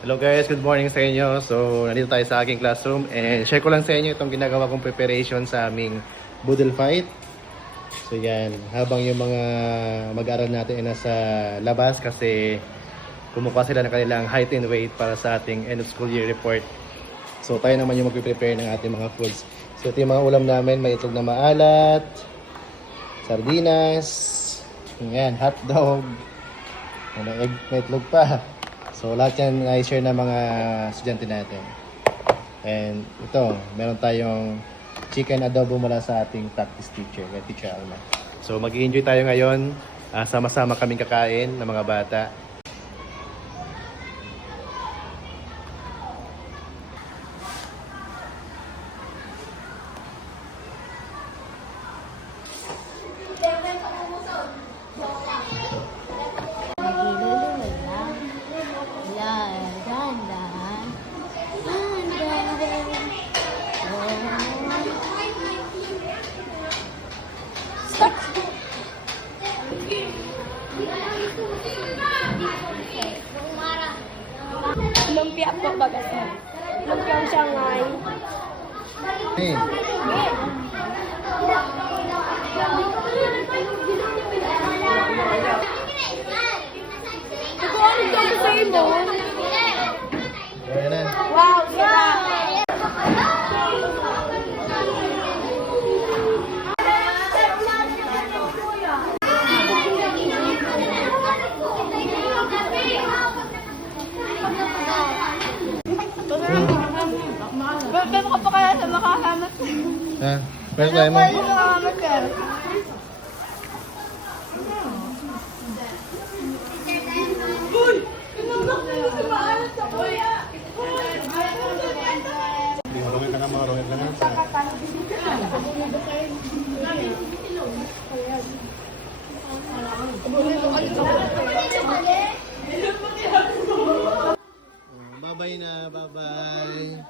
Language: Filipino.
Hello guys, good morning sa inyo. So, nandito tayo sa aking classroom and share ko lang sa inyo itong ginagawa kong preparation sa aming Boodle Fight. So yan, habang yung mga mag-aaral natin ay nasa labas kasi kumukuha sila ng kanilang height and weight para sa ating end of school year report. So tayo naman yung mag-prepare ng ating mga foods. So ito yung mga ulam namin, may itlog na maalat, sardinas, yan, hotdog, may itlog pa. So lahat yan i-share ng mga estudyante natin. And ito, meron tayong chicken adobo mula sa ating practice teacher, Teacher Alma. So mag-i-enjoy tayo ngayon. Sama-sama kaming kakain ng mga bata. Lumpia po bagat. Lumpia ang Shanghai. Hey. Ito ano ito sa imo? Ayan na. Wow, sarap! Bebe mo pa kaya sa makahamat ka? Ha? Pwede tayo mo? Pwede sa makahamat ka? Uy! Pinagdak mo sa maalat sa kuya! Marungit lang nga, marungit lang nga. Bye-bye na, bye-bye.